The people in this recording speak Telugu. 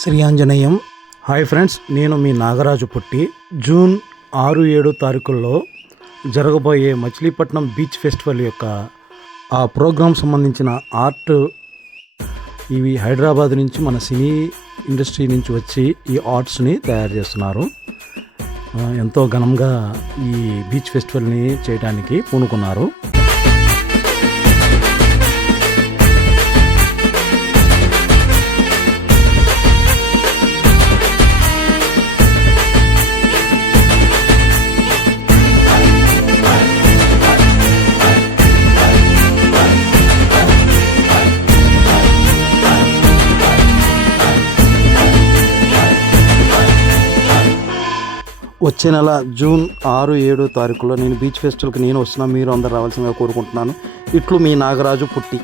శ్రీ ఆంజనేయం. హాయ్ ఫ్రెండ్స్, నేను మీ నాగరాజు పుట్టి. జూన్ 6-7 తారీఖుల్లో జరగబోయే మచిలీపట్నం బీచ్ ఫెస్టివల్ యొక్క ఆ ప్రోగ్రాం సంబంధించిన ఆర్ట్ ఇవి హైదరాబాద్ నుంచి మన సినీ ఇండస్ట్రీ నుంచి వచ్చి ఈ ఆర్ట్స్ని తయారు చేస్తున్నారు. ఎంతో ఘనంగా ఈ బీచ్ ఫెస్టివల్ని చేయడానికి పూనుకున్నారు. వచ్చే నెల జూన్ 6-7 తారీఖులో నేను బీచ్ ఫెస్టివల్కి నేను వస్తున్నాను. మీరు అందరు రావాల్సిందిగా కోరుకుంటున్నాను. ఇట్లు మీ నాగరాజు పుట్టి.